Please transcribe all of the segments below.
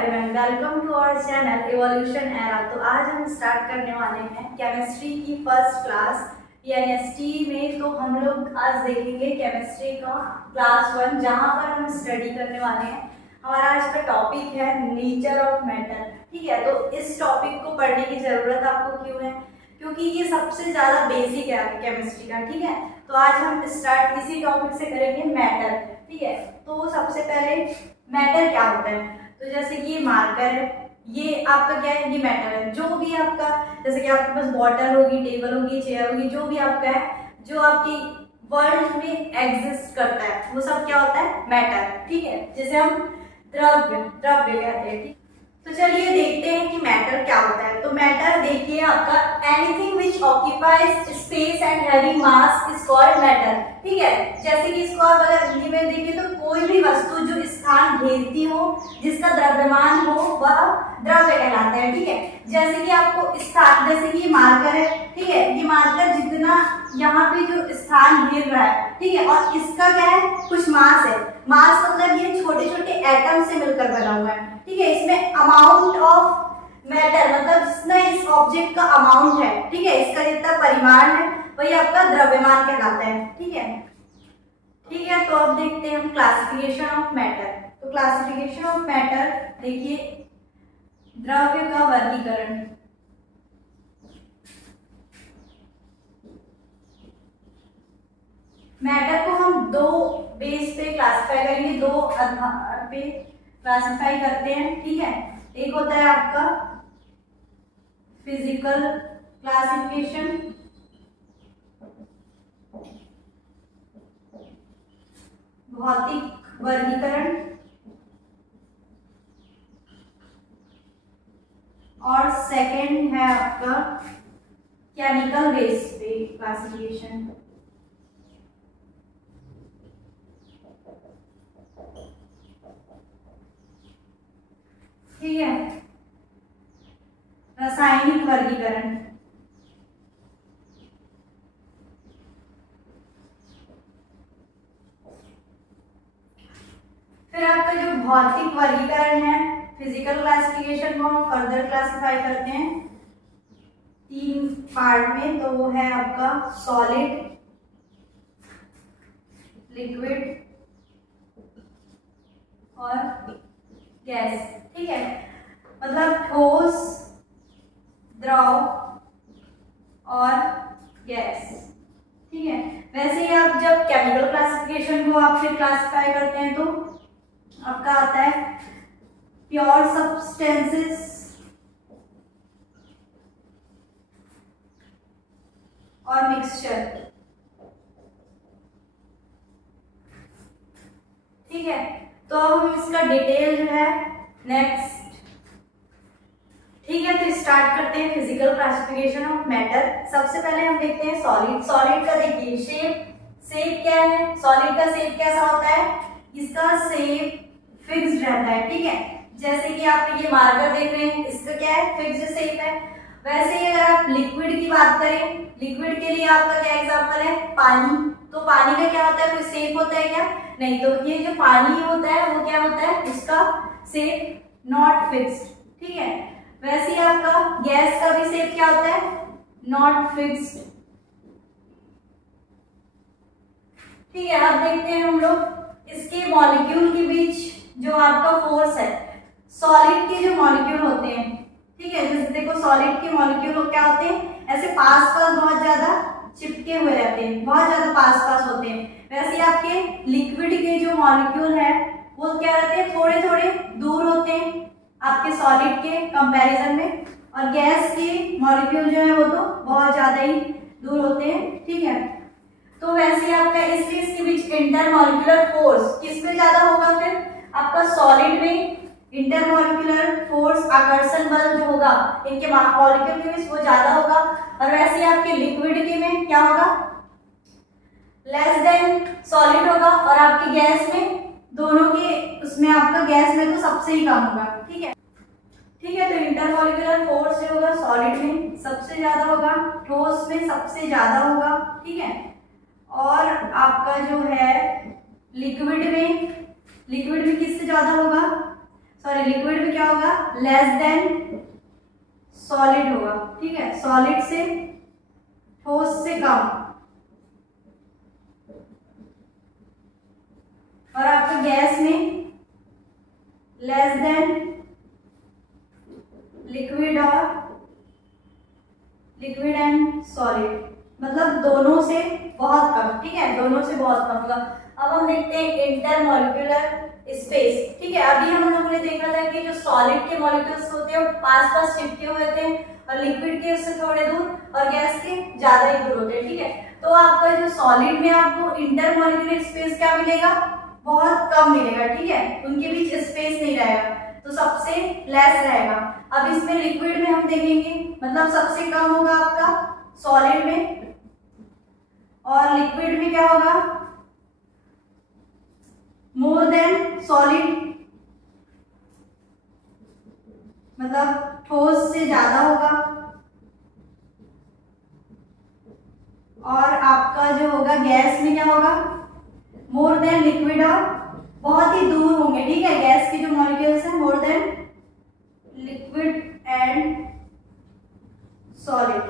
Everyone, welcome to our channel evolution era. तो आज हम स्टार्ट करने वाले हैं केमिस्ट्री की फर्स्ट क्लास एनएसटी में। तो हम लोग आज देखेंगे केमिस्ट्री का क्लास 1, जहां पर हम स्टडी करने वाले हैं। हमारा आज का टॉपिक है नेचर ऑफ मैटर। ठीक है, तो इस टॉपिक को पढ़ने की जरूरत आपको क्यों है? क्योंकि ये सबसे ज्यादा बेसिक है केमिस्ट्री का। ठीक है, तो आज हम स्टार्ट इसी टॉपिक से करेंगे, मैटर। ठीक है, तो सबसे पहले मैटर क्या होता है? तो जैसे कि ये मार्कर है, ये आपका क्या है? ये मैटर है। जो भी आपका, जैसे कि आपके पास बॉटल होगी, टेबल होगी, चेयर होगी, जो भी आपका है, जो आपकी वर्ल्ड में एग्जिस्ट करता है, वो सब क्या होता है? मैटर। ठीक है, जिसे हम द्रव्य कहते हैं। ठीक, तो चलिए देखते हैं कि मैटर क्या होता है। तो मैटर देखिए आपका, anything which occupies space and having mass is called matter. ठीक है, जैसे कि इसको आप अगर हिंदी में देखिए तो कोई भी वस्तु जो स्थान घेरती हो, जिसका द्रव्यमान हो, वह द्रव्य कहलाता है। ठीक है, जैसे कि आपको स्थान, जैसे कि मार्कर है। ठीक है, ये मार्कर जितना यहाँ पे जो स्थान घेर रहा है, ठीक है, और इसका क्या है? कुछ मास है। मास मतलब ये छोटे छोटे एटम से मिलकर बना हुआ है। ठीक है, इसमें अमाउंट ऑफ मैटर मतलब जितना इस ऑब्जेक्ट का अमाउंट है, ठीक है, इसका जितना परिमाण है, वही आपका द्रव्यमान कहलाता है। ठीक है, ठीक है, तो अब देखते हैं हम क्लासिफिकेशन ऑफ मैटर। तो क्लासिफिकेशन ऑफ मैटर देखिए, द्रव्य का वर्गीकरण। मैटर को हम दो बेस पे क्लासिफाई करेंगे, दो आधार पे क्लासिफाई करते हैं। ठीक है, एक होता है आपका फिजिकल क्लासिफिकेशन, भौतिक वर्गीकरण, और सेकंड है आपका केमिकल बेस पे क्लासिफिकेशन। ठीक है, रासायनिक वर्गीकरण। फिर आपका जो भौतिक वर्गीकरण है, फिजिकल क्लासिफिकेशन को हम फर्दर क्लासिफाई करते हैं 3 पार्ट में। तो वो है आपका सॉलिड, लिक्विड और गैस। ठीक है, मतलब ठोस, द्रव और गैस। ठीक है, वैसे ही आप जब केमिकल क्लासिफिकेशन को आप फिर क्लासिफाई करते हैं तो आपका आता है प्योर सब्सटेंसेस और मिक्सचर। ठीक है, तो अब हम इसका डिटेल जो है नेक्स्ट। ठीक है, तो स्टार्ट करते हैं फिजिकल क्लासिफिकेशन ऑफ मैटर। सबसे पहले हम देखते हैं सॉलिड। सॉलिड का देखिए शेप क्या है? सॉलिड का शेप कैसा होता है? इसका शेप फिक्स्ड रहता है। ठीक है, जैसे कि आप ये मार्कर देख रहे हैं, इसका क्या है? फिक्स्ड शेप है। वैसे ही अगर आप लिक्विड की बात करें, लिक्विड के लिए आपका क्या एग्जांपल है? पानी। तो पानी का क्या होता है? कोई शेप होता है क्या? नहीं। तो ये जो पानी होता है वो क्या होता है? इसका शेप नॉट फिक्स्ड। ठीक है, वैसे ही आपका गैस का भी शेप क्या होता है? Not fixed. ठीक है, अब देखते हैं हम लोग इसके मॉलिक्यूल के बीच जो आपका फोर्स है। सॉलिड के जो मॉलिक्यूल होते हैं, ठीक है, जैसे देखो सॉलिड के मॉलिक्यूल क्या होते हैं? ऐसे पास बहुत ज्यादा चिपके हुए रहते हैं, बहुत ज्यादा पास होते हैं। वैसे ही आपके लिक्विड के जो मॉलिक्यूल है वो क्या रहते हैं? थोड़े थोड़े दूर होते हैं आपके सॉलिड के कंपैरिजन में, और गैस के मॉलिक्यूल जो है वो तो बहुत ज्यादा ही दूर होते हैं। ठीक है, तो वैसे ही आपका इसलिए इसके बीच इंटरमॉलिक्यूलर फोर्स किस में ज्यादा होगा? फिर आपका सॉलिड में इंटरमॉलिक्यूलर फोर्स, आकर्षण बल जो होगा इनके मॉलिक्यूल के बीच, वो ज्यादा होगा। और वैसे ही आपके लिक्विड के में क्या होगा? लेस देन सॉलिड होगा। और आपकी गैस में, दोनों के उसमें आपका गैस में तो सबसे ही कम होगा। ठीक है, ठीक है, तो इंटरमॉलिक्यूलर फोर्स जो होगा सॉलिड में सबसे ज्यादा होगा, ठोस में सबसे ज्यादा होगा। ठीक है, और आपका जो है लिक्विड में किससे ज्यादा होगा? सॉरी लिक्विड में क्या होगा, लेस देन सॉलिड होगा, ठीक है, सॉलिड से ठोस से कम। और आपका गैस में लेस देन लिक्विड और लिक्विड एंड सॉलिड, मतलब दोनों से बहुत कम, ठीक है, दोनों से बहुत कम होगा। अब हम देखते हैं इंटरमॉलिक्यूलर स्पेस, ठीक है। अभी हम लोगों ने देखा था कि जो सॉलिड के मॉलिक्यूल्स होते हैं वो पास पास चिपके हुए होते हैं और लिक्विड के उससे थोड़े दूर और गैस के ज्यादा ही दूर होते हैं, ठीक है। तो आपका जो सॉलिड में आपको इंटरमॉलिक्यूलर स्पेस क्या मिलेगा, बहुत कम मिलेगा, ठीक है, उनके बीच स्पेस नहीं रहेगा, तो सबसे लेस रहेगा। अब इसमें लिक्विड में हम देखेंगे, मतलब सबसे कम होगा आपका सॉलिड में, और लिक्विड में क्या होगा, मोर देन सॉलिड, मतलब ठोस से ज्यादा होगा। और आपका जो होगा गैस में क्या होगा, मोर देन लिक्विड, और बहुत ही दूर होंगे, ठीक है, गैस के जो मॉलिक्यूल्स हैं more than liquid and solid,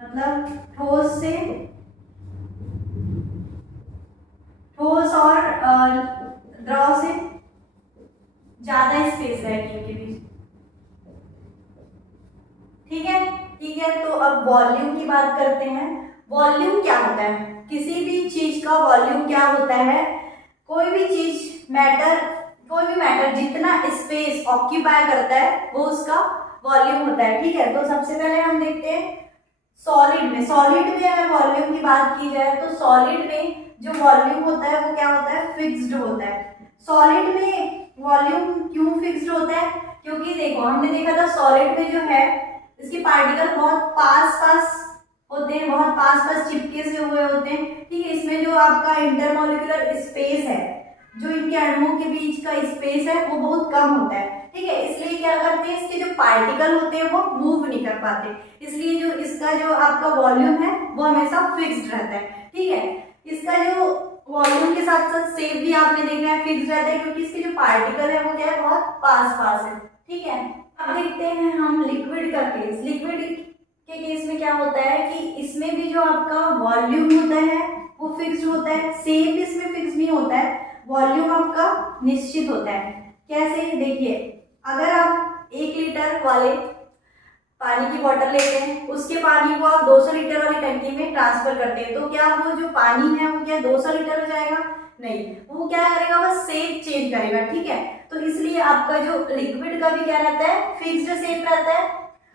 मतलब ठोस से, ठोस और द्रव से ज्यादा स्पेस रहेगी इनके बीच, ठीक है, ठीक है। तो अब वॉल्यूम की बात करते हैं। वॉल्यूम क्या होता है, किसी भी चीज का वॉल्यूम क्या होता है, कोई भी चीज मैटर, कोई भी मैटर जितना स्पेस ऑक्यूपाई करता है वो उसका वॉल्यूम होता है, ठीक है। तो सबसे पहले हम देखते हैं सॉलिड में, सॉलिड में अगर वॉल्यूम की बात की जाए तो सॉलिड में जो वॉल्यूम होता है वो क्या होता है, फिक्स्ड होता है। सॉलिड में वॉल्यूम क्यों फिक्स्ड होता है, क्योंकि देखो हमने देखा था सॉलिड में जो है इसके पार्टिकल बहुत पास पास होते हैं, बहुत पास पास चिपके से हुए होते हैं, ठीक है। इसमें जो आपका इंटरमॉलिक्यूलर स्पेस है, जो इनके अणुओं के बीच का स्पेस है वो बहुत कम होता है, ठीक है। इसलिए क्या करते हैं, इसके जो पार्टिकल होते हैं वो मूव नहीं कर पाते, इसलिए जो इसका जो आपका वॉल्यूम है वो हमेशा फिक्स्ड रहता है, ठीक है। इसका जो वॉल्यूम के साथ साथ शेप भी आपने देखा है फिक्स्ड रहता है, क्योंकि इसके जो पार्टिकल है वो क्या है, बहुत पास पास है, ठीक है। अब देखते हैं हम लिक्विड का केस। लिक्विड के केस में क्या होता है कि इसमें भी जो आपका वॉल्यूम होता है वो फिक्स्ड होता है, शेप इसमें फिक्स नहीं होता है, वॉल्यूम आपका निश्चित होता है। कैसे, देखिए अगर आप 1 लीटर वाले पानी की बोतल लेते हैं, उसके पानी को आप 200 लीटर वाली टंकी में ट्रांसफर करते हैं, तो क्या वो जो पानी है वो क्या 200 लीटर हो जाएगा, नहीं, वो क्या करेगा, बस शेप चेंज करेगा, ठीक है। तो इसलिए आपका जो लिक्विड का भी क्या रहता है, फिक्स्ड शेप रहता है,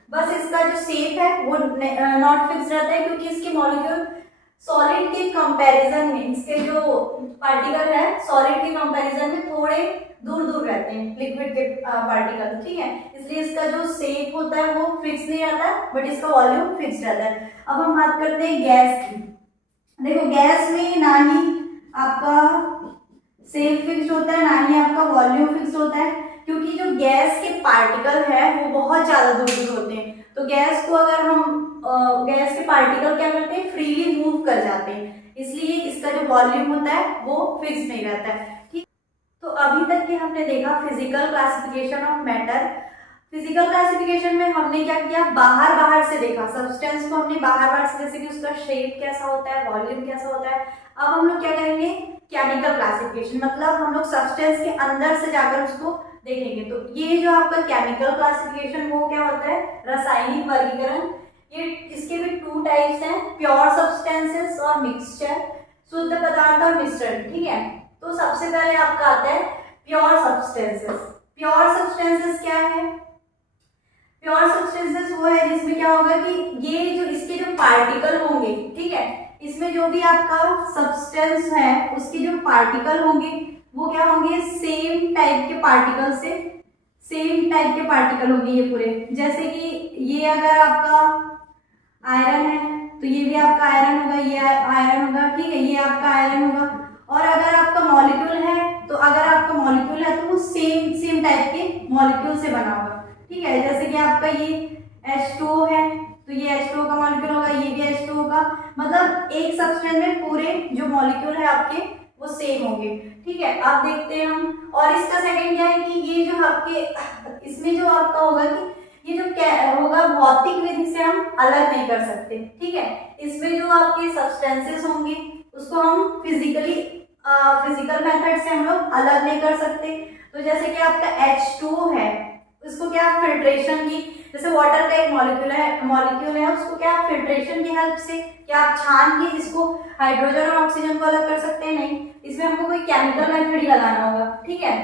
बस इसका जो शेप है वो नॉट फिक्स रहता है, क्योंकि इसके मॉलिक्यूल सॉलिड के कंपैरिजन में, इसके जो पार्टिकल है सॉलिड के कंपैरिजन में थोड़े दूर दूर रहते हैं लिक्विड के पार्टिकल, ठीक है। इसलिए इसका जो शेप होता है वो फिक्स नहीं रहता है, बट इसका वॉल्यूम फिक्स रहता है। अब हम बात करते हैं गैस की। देखो गैस में ना ही आपका शेप फिक्स होता है, ना ही आपका वॉल्यूम फिक्स होता है, क्योंकि जो गैस के पार्टिकल है वो बहुत ज्यादा दूर दूर होते हैं। तो गैस को अगर हम गैस के पार्टिकल क्या करते हैं, फ्रीली मूव कर जाते हैं, इसलिए इसका जो वॉल्यूम होता है वो फिक्स नहीं रहता है, ठीक। तो अभी तक के हमने देखा physical classification of matter. Physical classification में हमने क्या किया, बाहर बाहर से देखा, सब्सटेंस को हमने बाहर बाहर से, जैसे कि उसका शेप कैसा होता है, वॉल्यूम कैसा होता है। अब हम लोग क्या करेंगे, केमिकल क्लासिफिकेशन, मतलब हम लोग सब्सटेंस के अंदर से जाकर उसको देखेंगे। तो ये जो आपका केमिकल क्लासिफिकेशन वो क्या होता है, रासायनिक वर्गीकरण। ये इसके भी 2 टाइप्स हैं, प्योर सब्सटेंसेस और मिक्सचर, शुद्ध पदार्थ और मिश्रण, ठीक है। तो सबसे पहले आपका आता है प्योर सब्सटेंसेस। प्योर सब्सटेंसेस क्या है, प्योर सब्सटेंसेस वो है जिसमें क्या होगा कि ये जो इसके जो पार्टिकल होंगे, ठीक है, इसमें जो भी आपका सब्सटेंस है उसके जो पार्टिकल होंगे वो क्या होंगे, सेम टाइप के पार्टिकल से, सेम टाइप के पार्टिकल होंगे ये पूरे। जैसे कि ये अगर आपका आयरन है तो ये भी आपका आयरन होगा, ये आयरन होगा, ठीक है, ये आपका आयरन होगा। और अगर आपका मॉलिक्यूल है तो अगर आपका मॉलिक्यूल है तो वो सेम टाइप के मॉलिक्यूल से बना होगा, ठीक है। जैसे कि आपका ये H2O है तो ये H2O का मॉलिक्यूल होगा, ये भी H2O का, मतलब एक सब्सटेंस में पूरे जो मॉलिक्यूल है आपके वो सेम होंगे। ठीक है, अब देखते हैं हम। और इसका सेकंड क्या है कि ये जो आपके इसमें जो आपका होगा कि ये जो क्या होगा भौतिक विधि से हम अलग नहीं कर सकते। ठीक है, इसमें जो आपके सब्सटेंसेस होंगे उसको हम फिजिकल मेथड से हम लोग अलग नहीं कर सकते। तो जैसे कि आपका H2O है, उसको क्या फिल्ट्रेशन की, जैसे वाटर का एक मॉलिक्यूल है उसको क्या फिल्ट्रेशन की हेल्प से क्या आप छान के इसको हाइड्रोजन और ऑक्सीजन को अलग कर सकते हैं? नहीं, इसमें हमको कोई केमिकल मेथड ही लगाना होगा। ठीक है,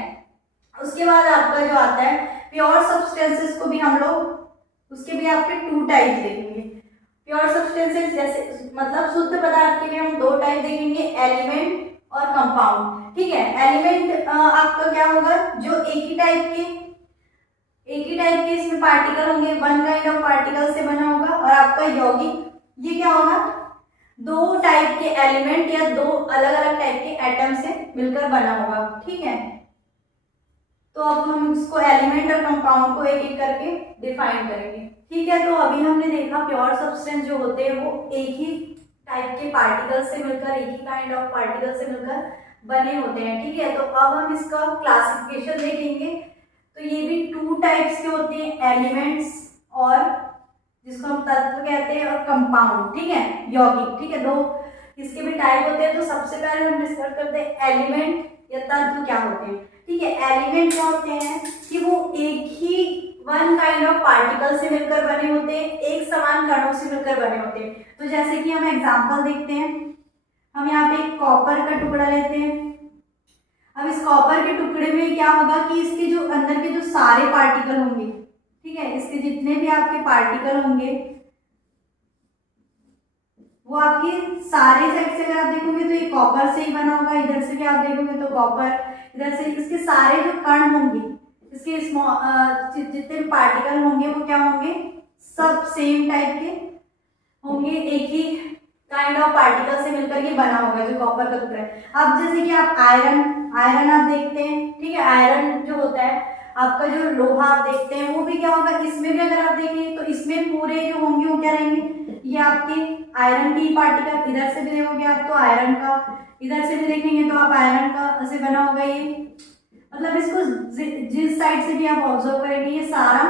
उसके बाद आपका जो आता है प्योर सब्सटेंसेस को भी हम लोग उसके भी आपके 2 टाइप देखेंगे। प्योर सब्सटेंसेस जैसे मतलब शुद्ध पदार्थ के लिए हम 2 टाइप देखेंगे, एलिमेंट और कंपाउंड। ठीक है, एलिमेंट आपका क्या होगा जो एक ही टाइप के इसमें पार्टिकल होंगे, 1 काइंड ऑफ पार्टिकल से बना होगा। और आपका यौगिक ये क्या होगा 2 टाइप के एलिमेंट या 2 अलग अलग टाइप के एटम से मिलकर बना होगा। ठीक है, तो अब हम इसको एलिमेंट और कंपाउंड को एक एक करके डिफाइन करेंगे। ठीक है, तो अभी हमने देखा प्योर सब्सटेंस जो होते हैं वो एक ही टाइप के पार्टिकल से मिलकर, एक ही काइंड ऑफ पार्टिकल से मिलकर बने होते हैं। ठीक है, तो अब हम इसका क्लासिफिकेशन देखेंगे। तो ये भी 2 टाइप्स के होते हैं, एलिमेंट्स और जिसको हम तत्व कहते हैं, और कंपाउंड। ठीक है, यौगिक। ठीक है, 2 इसके भी टाइप होते हैं। तो सबसे पहले हम डिस्कस करते हैं एलिमेंट या तत्व क्या होते हैं। ठीक है, एलिमेंट क्या होते हैं कि वो एक ही 1 काइंड ऑफ पार्टिकल से मिलकर बने होते हैं, एक समान कणों से मिलकर बने होते हैं। तो जैसे कि हम एग्जांपल देखते हैं, हम यहाँ पे एक कॉपर का टुकड़ा लेते हैं। अब इस कॉपर के टुकड़े में क्या होगा कि इसके जो अंदर के जो सारे पार्टिकल होंगे, ठीक है, इसके जितने भी आपके पार्टिकल होंगे वो आपके सारे साइड से अगर आप देखोगे तो ये कॉपर से ही बना होगा, इधर से भी आप देखोगे तो कॉपर, इधर से इसके सारे जो कण होंगे, इसके जितने भी पार्टिकल होंगे वो क्या होंगे, सब सेम टाइप के होंगे, एक ही काइंड ऑफ पार्टिकल से मिलकर ये बना होगा जो कॉपर का टुकड़ा है। अब जैसे कि आप आयरन आप देखते हैं, ठीक है, आयरन जो होता है आपका जो लोहा आप देखते हैं वो भी क्या होगा, इसमें भी अगर आप देखें तो इसमें पूरे जो होंगे वो क्या रहेंगे, ये आपके आयरन की पार्टिकल, इधर से भी देखोगे आप तो आयरन का, इधर से भी देखेंगे तो आप आयरन का से बना होगा ये, मतलब इसको जिस साइड से भी आप ऑब्जर्व करेंगे ये सारा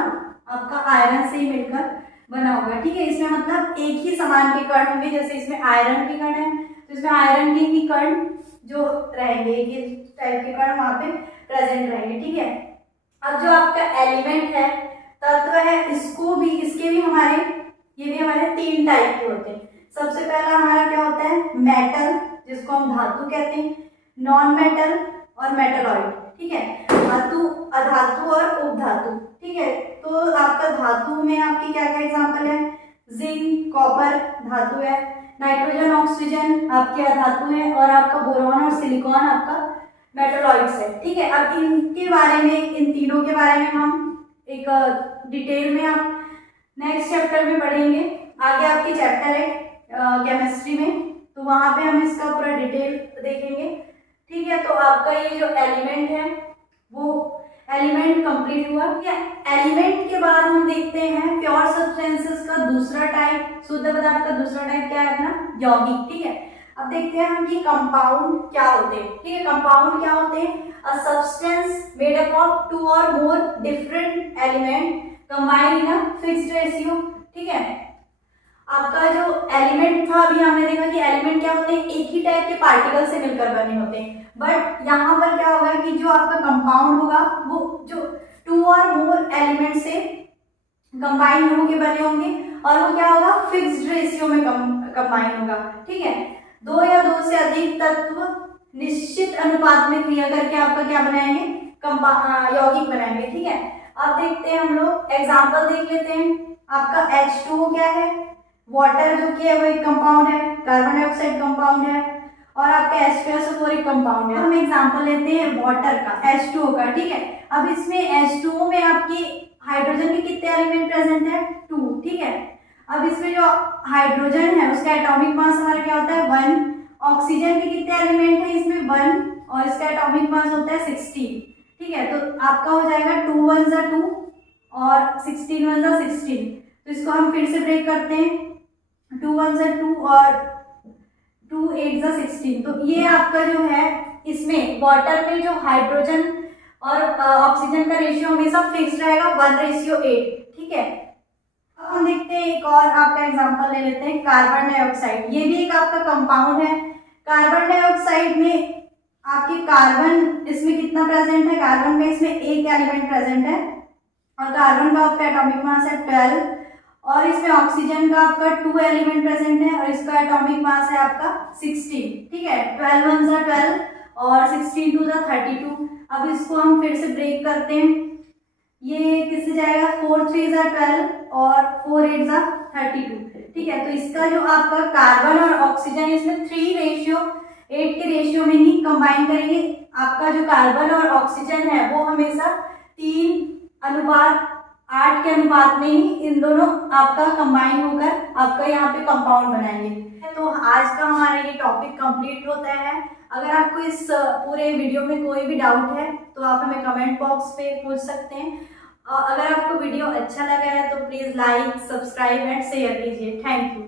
आपका आयरन से ही मिलकर बना होगा। ठीक है, इसमें मतलब एक ही समान के कण होंगे, जैसे इसमें आयरन के कण है तो इसमें आयरन के ही कण जो रहेंगे, एक ही टाइप के कण वहां पे प्रेजेंट रहेंगे। ठीक है, अब जो आपका एलिमेंट है, तत्व है, इसके भी हमारे 3 टाइप के होते हैं। सबसे पहला हमारा क्या होता है, मेटल, जिसको हम धातु कहते हैं, नॉन मेटल और मेटलॉइड। ठीक है, धातु, अधातु और उपधातु। ठीक है, तो आपका धातु में आपकी क्या क्या एग्जांपल है, जिंक, कॉपर धातु है, नाइट्रोजन, ऑक्सीजन आपके अधातु है, और आपका बोरॉन और सिलिकॉन आपका मेटलॉइड्स है। ठीक है, अब इनके बारे में, इन तीनों के बारे में हम एक डिटेल में आप नेक्स्ट चैप्टर में पढ़ेंगे। आगे आपकी चैप्टर है केमिस्ट्री में, तो वहां पे हम इसका पूरा डिटेल देखेंगे। ठीक है, तो आपका ये जो एलिमेंट है वो एलिमेंट कंप्लीट हुआ। एलिमेंट के बाद हम देखते हैं प्योर सब्सटेंसेस का दूसरा टाइप, शुद्ध पदार्थ का दूसरा टाइप क्या है अपना, यौगिक। ठीक है, अब देखते हैं हम कि कंपाउंड क्या होते हैं। ठीक है, कंपाउंड क्या होते हैं, a substance made up of 2 और more different element combined in a fixed ratio. ठीक है, आपका जो एलिमेंट था अभी हमने देखा कि एलिमेंट क्या होते हैं, एक ही टाइप के पार्टिकल से मिलकर बने होते हैं। बट यहाँ पर क्या होगा कि जो आपका कंपाउंड होगा वो जो 2 और मोर एलिमेंट से कंबाइन होकर बने होंगे, और वो क्या होगा, फिक्स्ड रेशियो में कंबाइन होगा। ठीक है, 2 या 2 से अधिक तत्व निश्चित अनुपात में क्रिया करके आपका क्या बनाएंगे, यौगिक बनाएंगे। ठीक है, अब देखते हैं हम लोग एग्जाम्पल देख लेते हैं। आपका H2O क्या है, वाटर जो कि है वो एक कंपाउंड है, कार्बन डाइऑक्साइड कंपाउंड है, और आपका H2SO4 एक कंपाउंड है। हम एग्जांपल लेते हैं वाटर का, H2O का। ठीक है, अब इसमें H2O में आपकी हाइड्रोजन के कितने एलिमेंट प्रेजेंट है, 2। ठीक है, अब इसमें जो हाइड्रोजन है उसका एटॉमिक मास हमारा क्या होता है, 1। ऑक्सीजन के कितने एलिमेंट है इसमें, 1, और इसका एटॉमिक मास होता है 16। ठीक है, तो आपका हो जाएगा 2 1 जा 2 और 16 1 जा 16। तो इसको हम फिर से ब्रेक करते हैं, 2 1 जा 2 और 2 8 जा 16। तो ये आपका जो है इसमें वाटर में जो हाइड्रोजन और ऑक्सीजन का रेशियो हमेशा फिक्स रहेगा 1:8। ठीक है, अब हम देखते हैं एक और आपका एग्जांपल ले लेते हैं, कार्बन डाइऑक्साइड। ये भी एक आपका कंपाउंड है। कार्बन डाइऑक्साइड में आपके कार्बन इसमें कितना प्रेजेंट है, कार्बन का इसमें एक एलिमेंट प्रेजेंट है और कार्बन का आपका एटॉमिक मास है 12 और इसमें ऑक्सीजन का आपका 2 एलिमेंट प्रेजेंट है और इसका एटॉमिक मास है आपका 16। ठीक है, 12 1 जा 12 और 16 2 जा 32। अब इसको हम फिर से ब्रेक करते हैं, ये किससे जाएगा, 4 3 जा 12 और 4 8 जा 32। ठीक है, तो इसका जो आपका कार्बन और ऑक्सीजन इसमें 3:8 के रेशियो में ही कंबाइन करेंगे। आपका जो कार्बन और ऑक्सीजन है वो हमेशा 3:8 के अनुपात में ही इन दोनों आपका कंबाइन होकर आपका यहाँ पे कंपाउंड बनाएंगे। तो आज का हमारा ये टॉपिक कंप्लीट होता है। अगर आपको इस पूरे वीडियो में कोई भी डाउट है तो आप हमें कमेंट बॉक्स पे पूछ सकते हैं। अगर आपको वीडियो अच्छा लगा है तो please like, subscribe and share कीजिए। Thank you.